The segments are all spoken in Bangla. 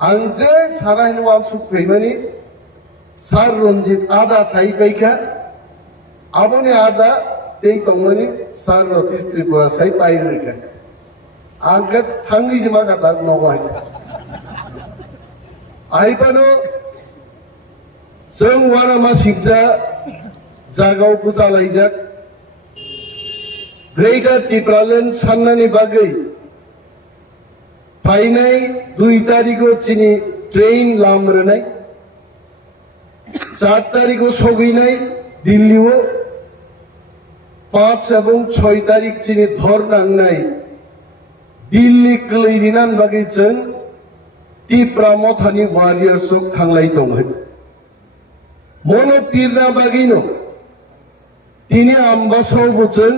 आंजे सारायनो वालसुक फैमानि सार रंजित आदा साई खाइखा आबोनि आदा दै तंमानि सार रतीश त्रिपुरा साई पाइरखा आंखा थांगी जिमा काटा नवाय आइबानो जों वारामा सिगजा जागाव बुजालायजा ग्रेटर टिप्रालेण्ड साननानि बागै फाइनाय 2 तारिखो चिनी ट्रेन लामरनाय 4 तारिखो सगैनाय दिल्लीओ 5 एवं 6 तारिख चिनी धर नांनाय दिल्ली क्लैरिनान बागै जों तिप्रा मथानि वारियर्स थांलाय दं मनो पीरना बागैनो तिनी आम्बासाव जों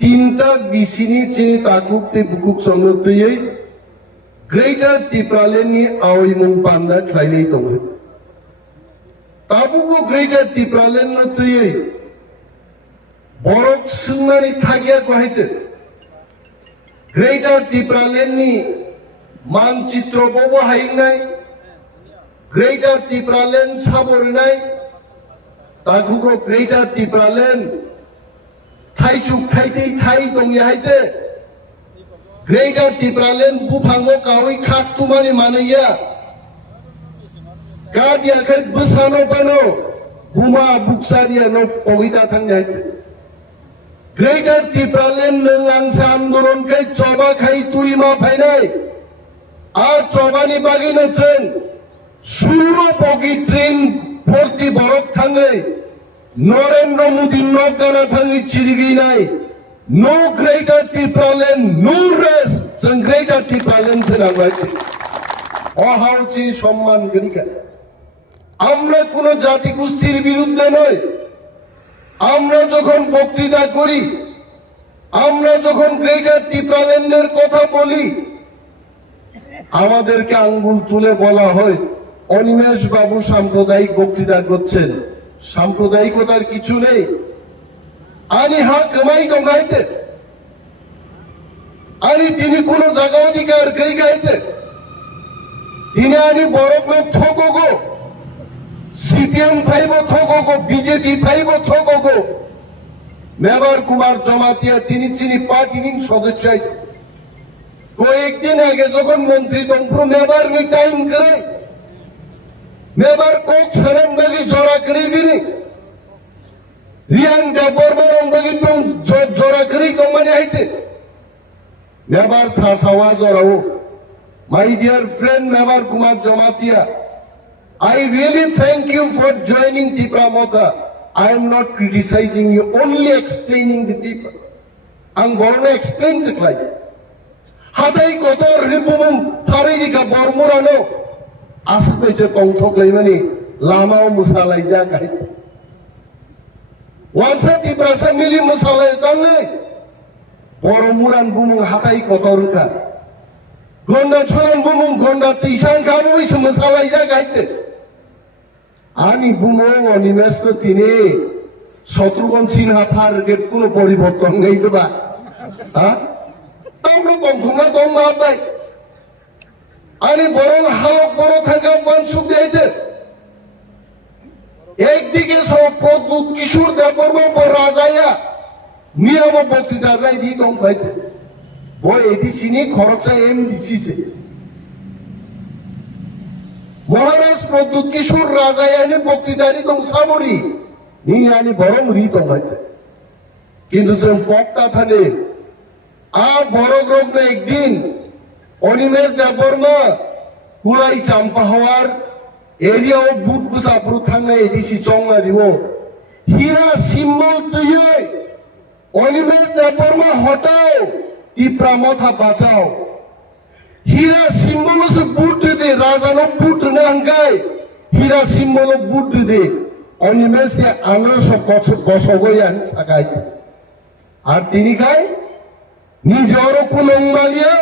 3टा बिसिनि चिनी ताकुक ते बुकुक समनतयै ग्रेटर टिप्रालेण्डनि आवैमुं पान्दा ख्लायनाय दं ताबुबो ग्रेटर टिप्रालेण्डनतयै बरक सोंनानै थागिया गहायते ग्रेटर टिप्रालेण्डनि मानचित्रबो बाहायनाय ग्रेटर टिप्रालेण्ड साबरनाय ताकुको ग्रेटर टिप्रालेण्ड थाइचुक थाइदै थाइ दं याहायते ग्रेटर टिप्रालेण्ड बुफांगो कावै खाकतुमानि मानैया गादियाखै बसानो बानो बुमा बुकसारिया न पगिता थांनायते ग्रेटर टिप्रालेण्ड नों आंसा आन्दोलन कै चबा खाइ तुइमा फाइनाय आ चबानि बागैनो जों 16 बगि ट्रेन भर्ति बरफ थाङै नरेन्द्र मोदी नगाना थाङै चिरिगैनाय नो ग्रेटर टिप्रालेण्ड नो रेस जों ग्रेटर टिप्रालेण्ड सोनांबाय অহাউচি সম্মান করিকা আমরা কোন জাতি গোষ্ঠীর বিরুদ্ধে নয় আমরা যখন বক্তৃতা করি আমরা যখন গ্রেটার টিপ্রালেন্ডের কথা বলি আমাদেরকে আঙ্গুল তুলে বলা হয় অনিমেষ বাবু সাম্প্রদায়িক বক্তৃতা করছেন সাম্প্রদায়িকতার কিছু নেই আনি হাত কামাই দঙ্গাইতে আনি তিনি কোন জায়গা অধিকার করি গাইতে তিনি আনি বড় লোক ঠকগো সিপিএম ফাইব ঠকগো বিজেপি ফাইব ঠকগো মেবার কুমার জমাতিয়া তিনি চিনি পার্টির সদস্য কয়েকদিন আগে যখন মন্ত্রী তংপুর মেবার নি টাইম করে মেবার কোক সারাম বাগি জরা করে গিনি রিয়াং দেববর্মন বাগি তং জরা করে তমানে আইতে Mebar সাসাওয়া জরাও My dear friend Mebar Kumar Jamatia, I really thank you for joining Tiprasa. I am not criticizing you, only explaining the people. I'm going to explain it like Hatai Kotor Ripumum Tarika Bormurano Asapace Pongtok Lemani Lama Musalai Jakai. Once a Tiprasa Mili Musalai Tangi Bormuran Bumung Hatai Kotoruka. গন্ডা ছড়ান বুমুং গন্ডা তিসান কাবুই সমসালাই জাগাইতে আনি বুমুং অনিমেষ্ট তিনি শত্রুঘ্ন সিনহা টার্গেট কোনো পরিবর্তন নেই তো বা হ্যাঁ তামলো কমখমা দম মাবাই আনি বরং হালক বড় থাকা মানসুক দিয়েছে একদিকে সব প্রদ্যুৎ কিশোর দেববর্মা পর রাজায়া নিয়ম বক্তৃতা রাই দি দম পাইতে boy এডিসিনি খরচা এম দিছিছে মহারাজ প্রদ্যুৎ কিশোর রাজায়ানি বক্তৃতারি দং সাবরি নিয়ানি বরং রি দং হইতে কিন্তু जों বক্তা থানে আ বড় গ্রুপ একদিন অনিমেষ দেববর্মা কুলাই চাম্পা হওয়ার এরিয়াও বুট বুসাপুর থাংনা এডিসি চংনা দিব হীরা সিম্বল তুই অনিমেষ দেববর্মা হটাও Tiprasa bacao. Hira simbolo se butte de razano butte na angkai. Hira simbolo butte de. Onimes de andros kosogoyan sakai. Ar tini kai nijoro kunongmalia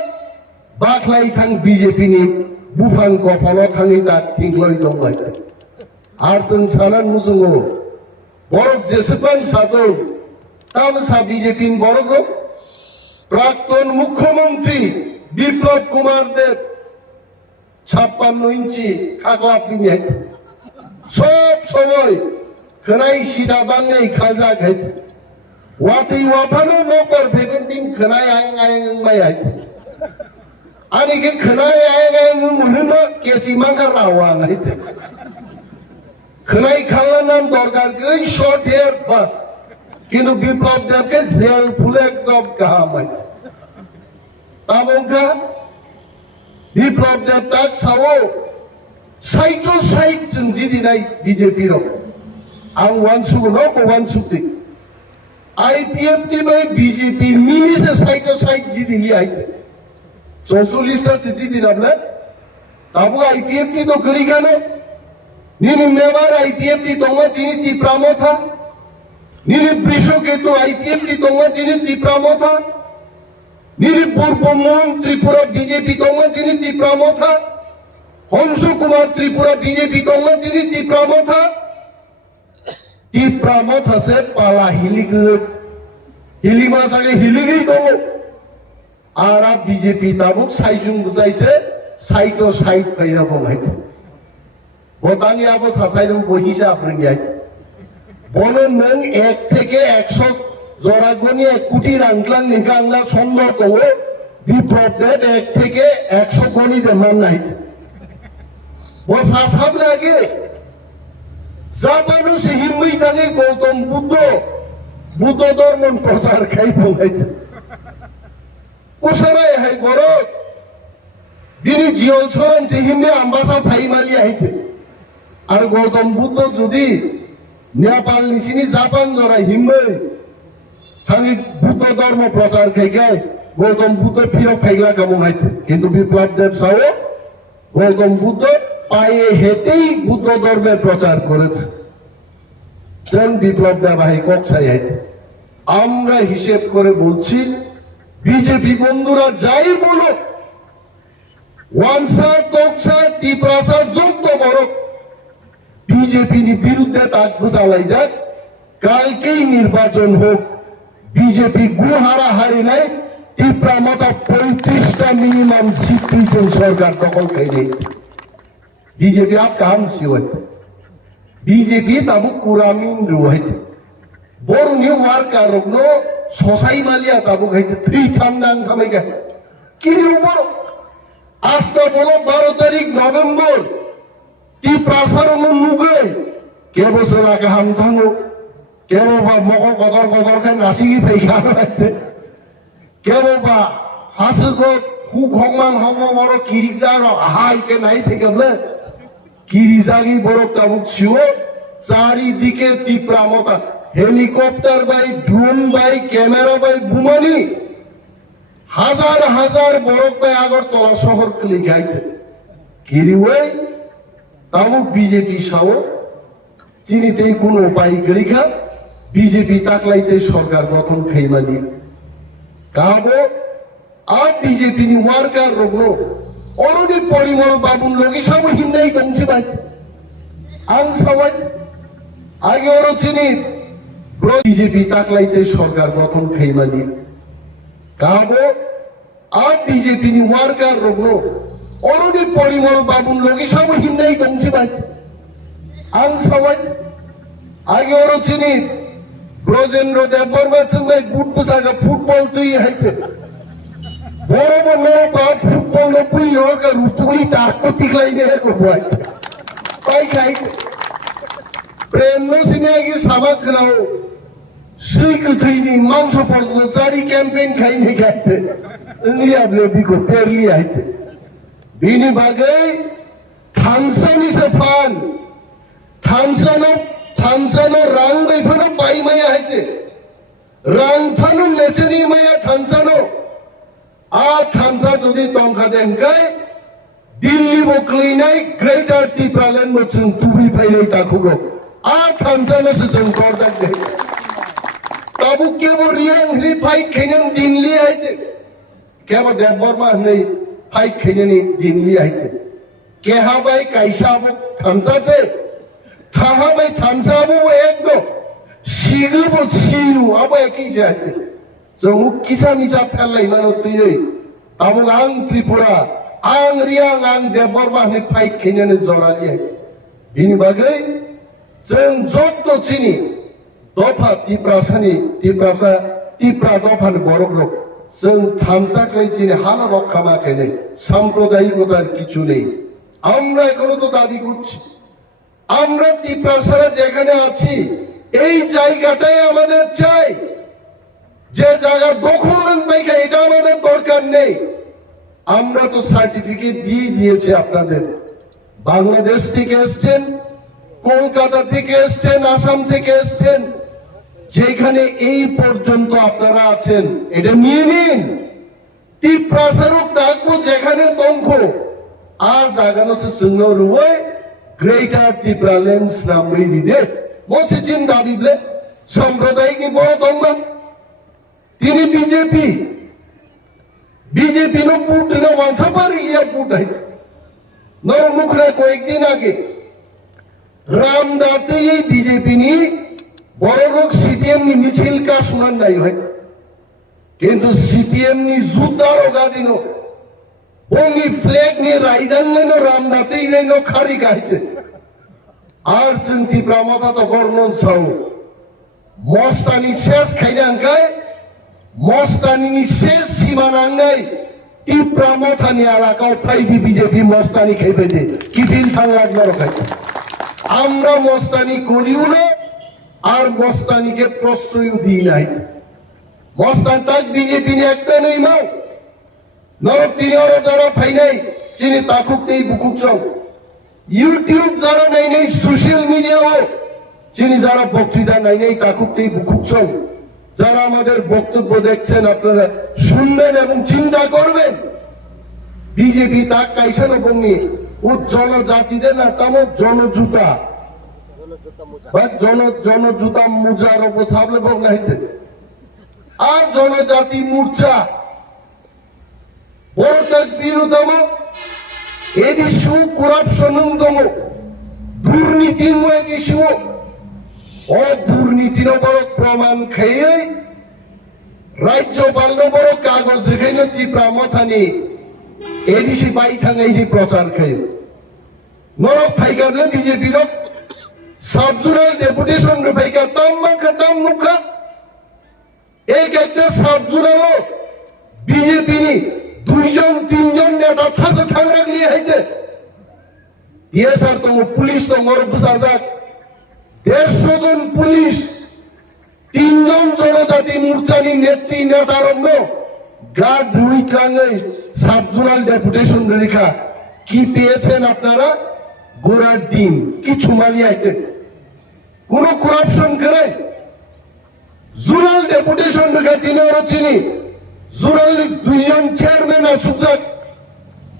baklai thang BJP ni bufan kopolo thangi ta thingloi dongai. Ar jeng sanan musungo. Borok jesepan sato tam sa BJP ni borok প্রাক্তন মুখ্যমন্ত্রী বিপ্লব কুমার দেব 56 ইঞ্চি খাগলা পিনে সব সময় খানাই সিধা বাংলাই খাজা খাইতে ওয়াতেই ওয়াফানো নকর ফেকেন্টিং খানাই আইং আইং মাই আইতে আনিকে খানাই আইং আইং মুনুনো কেসি মাখা রাওয়া আইতে খানাই খালা নাম দরকার করে শর্ট হেয়ার বাস কিন্তু বিপ্লব দেবকে জেল ফুলে একদম কাহাম আছে তামঙ্কা বিপ্লব দেব তাক সাবো সাইটো সাইট জিদি নাই বিজেপি র আং ওয়ানসু ন ওয়ানসুতি আইপিএফটি বাই বিজেপি মিনিসে সাইটো সাইট জিদি লি আইতে 44টা সে জিদি নাবলে তাবু আইপিএফটি তো করি কেন নিনি মেবার আইপিএফটি তোমা তিনি তিপ্রামথা নিনি বৃষকেতু আইপিএফটি তোমা তিনি তিপ্রামথা নিনি পূর্বমোহন ত্রিপুরা বিজেপি তোমা তিনি তিপ্রামথা হংস কুমার ত্রিপুরা বিজেপি তোমা তিনি তিপ্রামথা তিপ্রামথা সে পালা হিলিমা সাগে হিলিগি তো আর বিজেপি তাবুক সাইজুং বুঝাইছে সাইটো সাইট ফাইরা বনাইছে বতানি আবো সাসাইরং বহিসা আপনি আইছে বনন নং 1 থেকে 100 জরাগনি 1 কোটি রাংলাং নিগাংলা সুন্দর তো বিপ্লব দেব 1 থেকে 100 গনি মান নাইছে ও সাসাব লাগে জাপানো সে হিমই থাকে গৌতম বুদ্ধ ধর্ম প্রচার খাই বলাইছে কুসারাই হাই বড় দিনে জিয়ল সরন সে হিমে আম্বাসা ফাই মারি আইছে আর গৌতম বুদ্ধ যদি নেপাল নিচিনি জাপান জরাই হিমে থানি বুদ্ধ ধর্ম প্রচার খাইখাই গৌতম বুদ্ধ ফিরক ফাইলা কেমন আইছে কিন্তু বিপ্লব দেব সাহ গৌতম বুদ্ধ পায়ে হেঁটেই বুদ্ধ ধর্মের প্রচার করেছে যেন বিপ্লব দেব আই কক্ষায় আইছে আমরা হিসেব করে বলছি বিজেপি বন্ধুরা যাই বলো ওয়ানসা তকসা টিপ্রাসা যত বড় বিজেপি বিরুদ্ধে তাক চালাই যাক কালকেই নির্বাচন হোক বিজেপি গুহারাহারি নাই টিপ্রা মতো 35টা মিনিমাম সিট পিছন সরকার দখল খাইলে বিজেপি আপ কাম সিওয় বিজেপি তাবু কুরামিন রুহাইতে বড় নিউ মার্কার রগ্ন সসাই মালিয়া তাবু খাইতে থ্রি ঠান্ডান খামে গেছে কি উপর আজকে বলো 12 তারিখ নভেম্বর টিপ্রাসার মুগে কে বছর আগে হামথাঙ্গো কেন বা মকর কদর খাই নাসিগি ফেইখা রাখতে কেন বা হাসুকো খুব হমান বড় কিরিক যার হাইকে নাই ফেকাবলে কিরিজাগি বড় তাবুক ছিও চারিদিকে তীব্রামতা হেলিকপ্টার বাই ড্রোন বাই ক্যামেরা বাই বুমানি হাজার হাজার বরফ বাই আগরতলা শহর খুলে গাইছে কিরিওয়ে তাবুক বিজেপি সাহ চিনিতেই কোন উপায় গরিখা বিজেপি তাকলাইতে সরকার গঠন খাইমা দিয়ে কাবো আর বিজেপি নি ওয়ার্কার রগ্ন অলরেডি পরিমল বাবুন লগি সামু হিন্দাই কমছে ভাই আং সবাই আগে ওরা চিনি বিজেপি তাকলাইতে সরকার গঠন খাইমা দিয়ে কাবো আর বিজেপি নি ওয়ার্কার রগ্ন অলরেডি পরিমল বাবুন লগি সামু হিন্দাই কমছে ভাই আং সবাই আগে ওরা চিনি ব্রজেন্দ্র দেববর্মার সঙ্গে গুট পোশাকা ফুটবল তুই হাইতে বড় বড় কাজ ফুটবল নব্বই হরকার তুই তাত্ত্বিক লাইনে করবো তাই খাইতে প্রেম সিনে আগে সাবাক খেলাও সেই কথাইনি মাংস পড়ল চারি ক্যাম্পেইন খাইনি খাইতে নিয়াবলে বিকো পেরলি আইতে বিনি বাগে থামসানি সে ফান থামসানো রাং বেফানো পাই মায়া হয়েছে রাং ফানো নেচেনি মায়া থামসানো আর থামসা যদি তংখা দেনকায় দিল্লি বকলেই নাই গ্রেটার ত্রিপুরালেন বলছেন তুই ফাইলেই তাকুগো আর থামসানো সেজন করদাক দেখ তাবু কেবল রিয়াং হি ফাইট খেনেন দিল্লি আইছে কেবল দেববর্মা নেই ফাইট খেনেনি দিল্লি আইছে কেহা বাই কাইসা থামসা সে থাহা বাই থামসা আবু একদো সিগিবো সিলু আবু একই যাচ্ছে जों किसा मिसा फेरलाय मानो तुयै ताबो आं त्रिपुरा आं रियां आं देबरमा नि फाइट खैनानै जरालिया बिनि बागै जों जत्त चिनि दफा तिप्रासा तिप्रा दफानि बरग्रब जों थामसाखै চিনি হাল রক্ষা মাখে নেই সাম্প্রদায়িকতার কিছু নেই আমরা এখনো তো দাবি করছি আমরা তিপ্রাসারা যেখানে আছি এই জায়গাটাই আমাদের চাই যে জায়গা দখল পাইকা এটা আমাদের দরকার নেই আমরা তো সার্টিফিকেট দিয়ে দিয়েছি আপনাদের বাংলাদেশ থেকে এসেছেন কলকাতা থেকে এসেছেন আসাম থেকে এসেছেন যেখানে এই পর্যন্ত আপনারা আছেন এটা নিয়ে নিন তিপ্রাসারও ডাকবো যেখানে দঙ্খ আজ আগানো সে সিংহ রুয়ে গ্রেটার তিপ্রালেন্স নাম বিদে মসিচিন দাবিবলে সাম্প্রদায়িক বড় দঙ্গা তিনি বিজেপি নো পুট না ওয়ানসাপার ইয়া পুট আছে নর মুখরা কয়েকদিন আগে রামদাতে এই বিজেপি নি বড় লোক সিপিএম নি মিছিল কা শুনান নাই হয় কিন্তু সিপিএম নি জুতা রোগা দিনো বঙ্গি ফ্ল্যাগ নি রাইদাঙ্গনো রামদাতে ইনো খারি গাইছে আর চিন্তি প্রামতা তো বর্ণন ছাও মস্তানি শেষ খাইদাঙ্গায় মস্তানি শেষ সীমানাঙ্গাই তিপ্রামথানি এলাকাও ফাইভি বিজেপি মস্তানি খাইবে দে কি দিন থাঙ্গার খাইছে আমরা মস্তানি করিও না আর মস্তানিকে প্রশ্রয় দিই নাই মস্তান তাক বিজেপি নি একটা নেই মাও নরক তিনি ওরা যারা ফাই নাই চিনি তাকুক নেই বুকুক চাও ইউটিউব যারা নাই নাই সোশ্যাল মিডিয়াও চিনি যারা বক্তৃতা নাই নাই তাকুক নেই বুকুক চাও যারা আমাদের বক্তব্য দেখছেন আপনারা শুনবেন এবং চিন্তা করবেন বিজেপি তাক কাইসানো বঙ্গি ও জনজাতিদের না তামো জনজুতা বা জনজুতা মুজার ওপর সাবলে বক নাইতে আর জনজাতি মোর্চা বড় তাক বিরুদ্ধম এডিশু করাপশন দম দুর্নীতি এডিশু ও দুর্নীতির বড় প্রমাণ খেয়ে রাজ্যপাল বড় কাগজ দেখাই না তিপ্রামথানি এডিসি বাই থাঙ্গাই প্রচার খেয়ে নরক ফাইকাবলে বিজেপির সাবজোনাল ডেপুটেশন ফাইকা তাম মুখা এই একটা সাবজোনাল বিজেপি নি দুইজন তিনজন নেতা থাসে থাঙ্গা লিয়ে হয়েছে দিয়ে স্যার তোমার পুলিশ তো মর বুঝা যাক 150 জন পুলিশ 3 জন জনজাতি মোর্চানি নেত্রী নেতার গার্ড রুই টাঙ্গাই সাবজোনাল ডেপুটেশন রেখা কি পেয়েছেন আপনারা গোড়ার ডিম কিছু মারিয়েছেন কোন করাপশন করে জোনাল ডেপুটেশন রেখা তিনি ওরা চিনি জোনাল 2 জন চেয়ারম্যান আসুক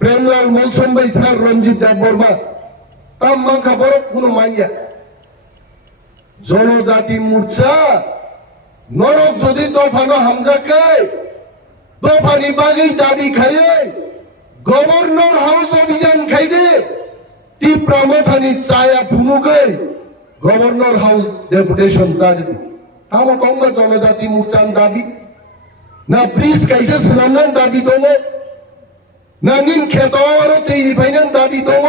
প্রেমলাল মৌসুম ভাই স্যার রঞ্জিত দেববর্মা তাম মাখা বড় কোন মানিয়া জনজাতি মোর্চা নরক যদি দফানো হামজাকায় দফানি বাগি দাবি খাইয়ে গভর্নর হাউস অভিযান খাইদে তিপ্রামথানি চায়া ফুনুকে গভর্নর হাউস ডেপুটেশন দাবি তামো কঙ্গা জনজাতি মোর্চান দাবি না ব্রিজ কাইসে সালামান দাবি দङ না নিন খেতওয়ারো তৈরি ফাইনান দাবি দङ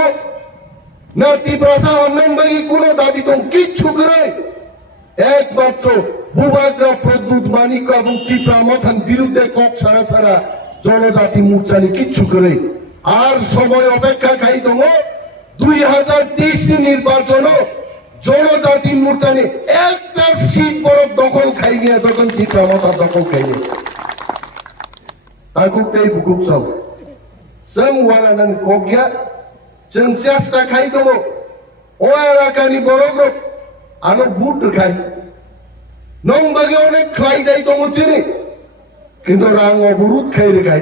না তিপ্রাসা অন্যান্য বাগি কোনো দাবি দङ কিচ্ছু করে একমাত্র ভূভাগ্রা প্রদ্যুৎ মানিক এবং তিপ্রামথান বিরুদ্ধে কক ছাড়া ছাড়া জনজাতি মোর্চানি কিচ্ছু করে আর সময় অপেক্ষা খাই দङ 2023 নির্বাচন জনজাতি মোর্চানি একটা সিট বড় দখল খাই নিয়ে যখন তিপ্রামথান দখল খাই নিয়ে তাকুকতেই বুকুক চাও जों वालानान कग्या जों চেষ্টা খাই দङ ও এলাকানি বড় গ্রুপ আনো বুট খাই নং বাগে অনেক খাই দেয় দङ চিনি কিন্তু রাং অবরোধ খাই রেখাই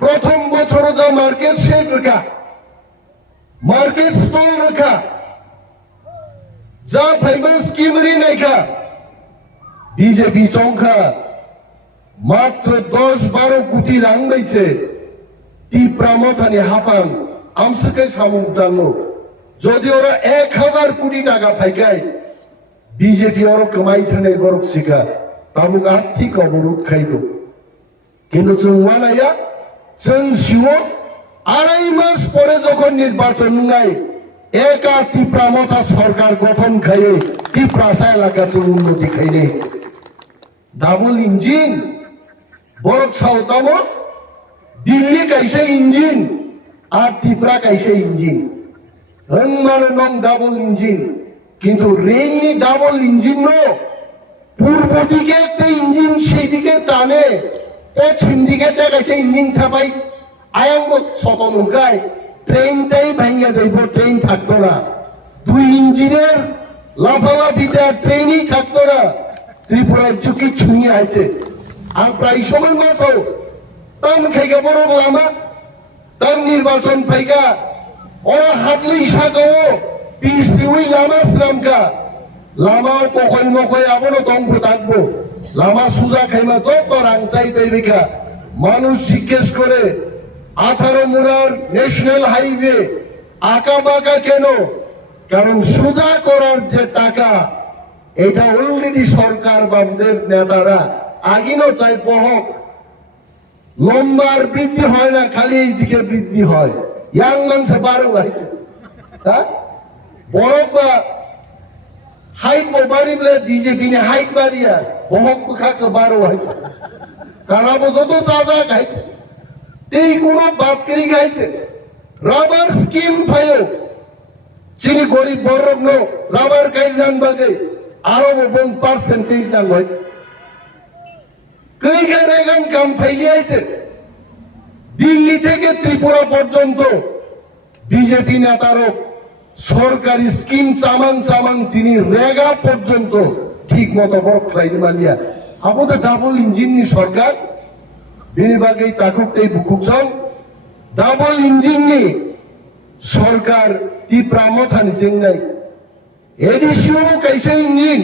প্রথম বছর যা মার্কেট শেড রেখা মার্কেট স্টল রেখা যা ফাইবার স্কিম রি নাইখা বিজেপি চংখা মাত্র 10-12 কোটি রাং দিয়েছে তিপ্রামথানি হাপান আমসকে সামুক দানো যদি ওরা 1000 কোটি টাকা ফাইকায় বিজেপি ওরা কামাই থানে গরক শিখা তামুক আর্থিক অবরোধ খাইতো কিন্তু जों वानाया जों जिउ আড়াই মাস পরে যখন নির্বাচন নাই একা তিপ্রামথা সরকার গঠন খাইয়ে তিপ্রাসা এলাকাতে উন্নতি খাইলে ডাবল ইঞ্জিন বড় সাউতাম দিল্লি কাইসে ইঞ্জিন আর ত্রিপুরা কাইসে ইঞ্জিন মানে নং ডাবল ইঞ্জিন কিন্তু রেলনি ডাবল ইঞ্জিন নো পূর্ব দিকে একটা ইঞ্জিন সেই দিকে টানে পশ্চিম দিকে দেখাইছে ইঞ্জিন থাপাই আয়াঙ্গ শতনৌকায় ট্রেনটাই ভাঙ্গা যাইব ট্রেন থাকতো না দুই ইঞ্জিনের লাফালাফিতে ট্রেনই থাকতো না ত্রিপুরার ঝুঁকি ছুঁয়ে আছে আর প্রায় সময় মাস হোক তাম খাইগা বড় লামা তাম নির্বাচন ফাইগা ওরা হাতলি সাগাও পিস দিউই লামা স্লামকা লামা পকই মকই আবনো তঙ্গ থাকবো লামা সুজা খাইমা তো রাংসাই পাইবিকা মানুষ জিজ্ঞেস করে 18 মুরার ন্যাশনাল হাইওয়ে আঁকা বাঁকা কেন কারণ সোজা করার যে টাকা এটা অলরেডি সরকার বামদের নেতারা আগিনো চাই বহক লম্বার বৃদ্ধি হয় না খালি এই দিকে বৃদ্ধি হয় ইয়াং মানুষ বারো হয়েছে বরফ বা হাইট বাড়ি বলে বিজেপি নে হাইট বাড়িয়া বহক খাচ্ছে বারো হয়েছে কারণ যত চাচা খাইছে এই কোন বাপকেরি খাইছে রাবার স্কিম ফাইও যিনি গরিব বড় নো রাবার কাইলান বাগে আরো 1% দাম হয় কইকা রেগান কাম ফাইলিয়েছে দিল্লি থেকে ত্রিপুরা পর্যন্ত বিজেপি নেতারও সরকারি স্কিম চামান তিনি রেগা পর্যন্ত ঠিক মতো বড় ফ্লাইট মালিয়া আমাদের ডাবল ইঞ্জিন নি সরকার বিনিবাগে তাকুতেই বুকুচন ডাবল ইঞ্জিন নি সরকার তিপ্রামথানি চেঙ্গাই এডিসিও কাইসা ইঞ্জিন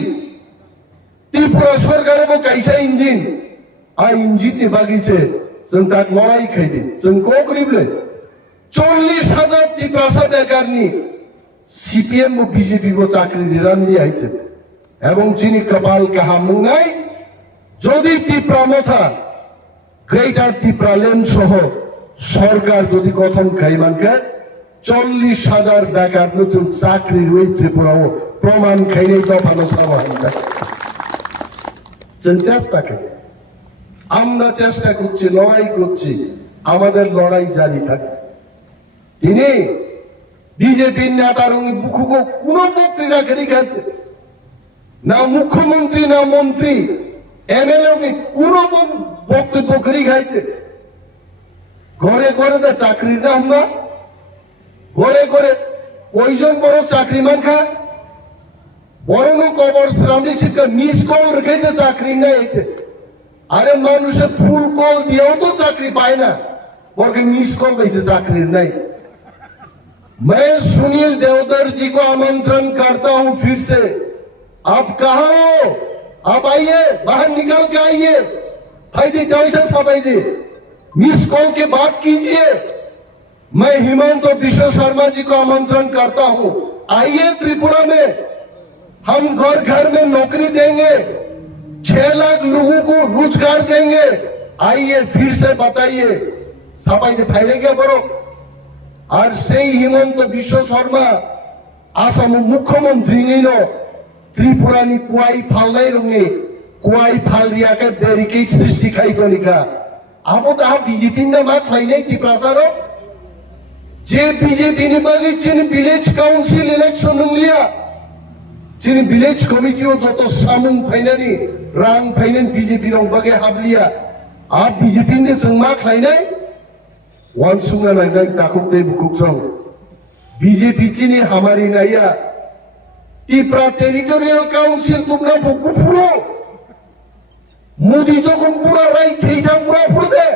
ত্রিপুরা সরকারও কাইসা ইঞ্জিন আর ইঞ্জিন নি বাগিছে जों তাক লড়াই খাইদি जों করিবলে 40,000 তিপ্রাসা বেকারনি সিপিএম ও বিজেপি গো চাকরি নিরান্নি আইছে এবং যিনি কপাল কাহামুং নাই যদি তিপ্রামথা গ্রেটার ত্রিপুরাল্যান্ড সহ সরকার যদি গঠন খাইমানকে 40,000 বেকার নতুন চাকরি ওই ত্রিপুরাও প্রমাণ খাইলে দফানো সামহানটা চেষ্টা করি আমরা চেষ্টা করছি লড়াই করছি আমাদের লড়াই জারি থাকবে তিনি বিজেপির নেতার বুকুকো কোন বক্তৃতা খেলি খাচ্ছে না মুখ্যমন্ত্রী না মন্ত্রী এমএলএ কোন বক্তব্য খেলি খাইছে ঘরে ঘরে তো চাকরি না আমরা ঘরে ঘরে কয়জন বড় চাকরি মান খা বরং কবর শ্রামী শিক্ষা মিস কল রেখেছে চাকরি নাই আরে মানুষের ফুল কল দিয়েও তো চাকরি পায় না বরং মিস কল পাইছে চাকরি নাই मैं सुनील देवधर जी को आमंत्रण करता हूं फिर से आप कहां हो आप आइए बाहर निकल के आइए फायदे कैसे साबाइदे मिस कॉल के बात कीजिए मैं हिमंत और विश्व शर्मा जी को आमंत्रण करता हूं आइए त्रिपुरा में हम घर घर में नौकरी देंगे 6 लाख लोगों को रोजगार देंगे आइए फिर से बताइए साबाइदे फायदे क्या करो আর সেই হিমন্ত বিশ্ব শর্মা আসাম মুখ্যমন্ত্রী নিল ত্রিপুরানি কুয়াই ফালনাই রঙে কুয়াই ফাল রিয়াকে ব্যারিকেড সৃষ্টি খাই কলিকা আবো তা বিজেপি না মা খাইনাই ত্রিপ্রাসার যে বিজেপি নি বাগে চিনি ভিলেজ কাউন্সিল ইলেকশন লিয়া চিনি ভিলেজ কমিটিও যত সামুং ফাইনানি রাং ফাইনান বিজেপি রং বাগে হাবলিয়া আর বিজেপি নে जों मा খাইনাই वन सुंगा नाइजाई ताकुते बुकुचंग बीजेपी चीनी हमारी नया त्रिपुरा टेरिटोरियल काउंसिल तुमना फुकु फुरो मोदी যখন পুরা রাইট এইটা পুরা ফুরদে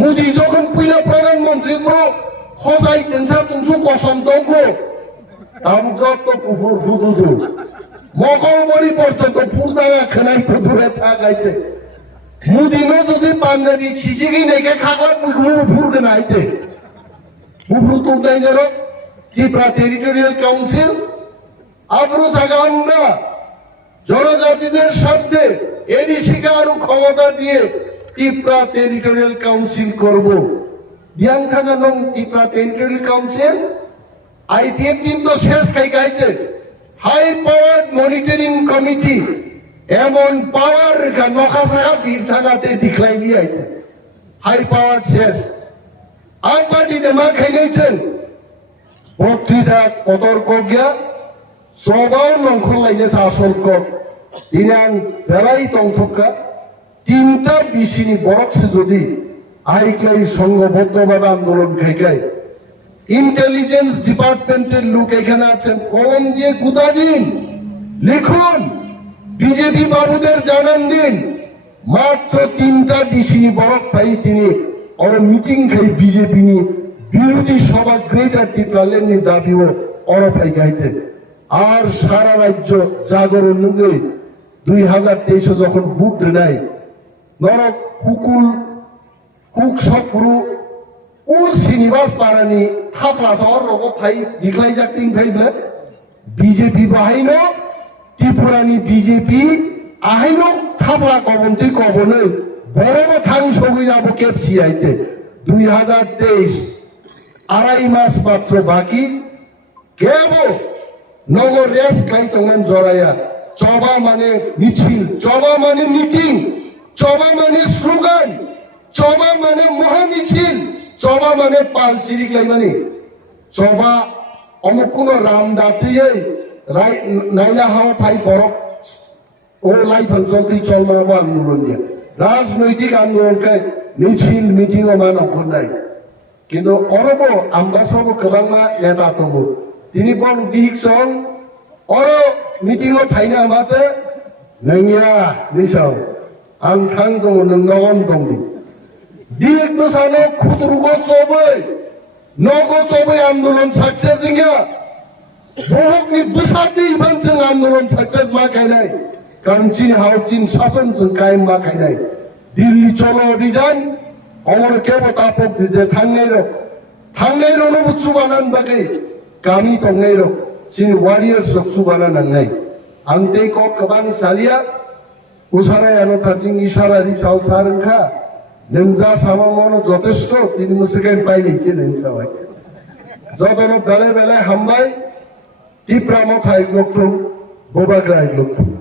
মোদি যখন পুইলা প্রধানমন্ত্রী পুরো খসাই তেনসা তুমসু কসন্তঙ্গ তাম যত পুকুর দুদুদু মকলবরি পর্যন্ত ফুরদাঙ্গা খানাই পুকুরে থাকাইছে মুদিনো যদি পাঞ্জাবি সিসিগি নেকে খাগলা পুকুর ফুরদে নাইতে পুকুর তুমদাই zero Tripura territorial council আবরু Saganna জনজাতিদের স্বার্থে এডিসিকে আরো ক্ষমতা দিয়ে ত্রিপুরা টেরিটোরিয়াল কাউন্সিল করব Biyang thana nong Tipra Territorial Council IPF কিন্তু শেষ খাইখাইতে হাই পাওয়ার মনিটরিং কমিটি এমন পাওয়ার নখাসাকা বীর থানাতে ডিক্লাই নিয়ে আইছে হাই পাওয়ার শেষ আর পার্টিতে মা খাইনেছেন বক্তৃতা কতর্ক গিয়া সবাও নংখন লাইনে আসল কক দিনাং বেলাই টংথকা তিনটা বিশিনি বরকছে যদি আইক্লাই সংঘবদ্ধভাবে আন্দোলন খাইখাই ইন্টেলিজেন্স ডিপার্টমেন্টের লোক এখানে আছেন কলম দিয়ে কুতা দিন লিখুন বিজেপি বাবুদের জানান দিন মাত্র তিনটা বিশিনি বরক ভাই তিনি ওর মিটিং খাই বিজেপি নি বিরোধী সভা গ্রেটার টিপ্রালের দাবিও ওর ভাই গাইতে আর সারা রাজ্য জাগরণ নিয়ে 2023 যখন ভোট নেয় নরক হুকুল হুক সপুরু ও শ্রীনিবাস পারানি থাপলাসা ওর রকম থাই বিখলাই যাকতিং থাইলে বিজেপি বাহাইনো ত্রিপুরানি বিজেপি আহাইনো থাপলা কবন্তি কবনে বড় থাং সগৈ যাব কেপসি আইতে 2023 আড়াই মাস মাত্র বাকি কেব নগর রেস খাই তখন জড়াইয়া চবা মানে মিছিল চবা মানে মিটিং চবা মানে স্লোগান চবা মানে মহামিছিল চবা মানে পাল চিরিকলাই মানে চবা অমুকুন রামদাতিয়ে নাইলা হাওয়া ফাই বরফ ও লাই পঞ্চমতি চলমাবো আন্দোলন নিয়ে রাজনৈতিক আন্দোলনকে মিছিল মিটিং ও মান অখন্দাই কিন্তু অরব আম্বাসব গোবাংমা এটা তব তিনি বল দিক সং অর মিটিং ও ফাইনা আমাসে নইয়া নিসাও আং থাং দङ नों नगन दङ दिक बसानो खुदरुगो सबै नगो सबै आन्दोलन सक्सेस जिंगा बहुतनि बसाति बन्छं आन्दोलन सक्सेस मा खाइनाय कारण चीन हाउ चीन शासन जों कायम मा खाइनाय दिल्ली चलो अभियान अमर केबो तापक दिजे थांनाय रो नो सुबानान बागै गामि दंनाय रो चीन वारियर्स रो सुबाना नांनाय आंते को गोबां सालिया उसारायानो थाजिं इशारारि साव सारखा नोंजा सामामनो যথেষ্ট 3 সেকেন্ড পাইলেছে নংসাबाय যতन बेले बेले हामबाय टिप्रा मथाय लोकथुम बोबाग्रा लोकथुम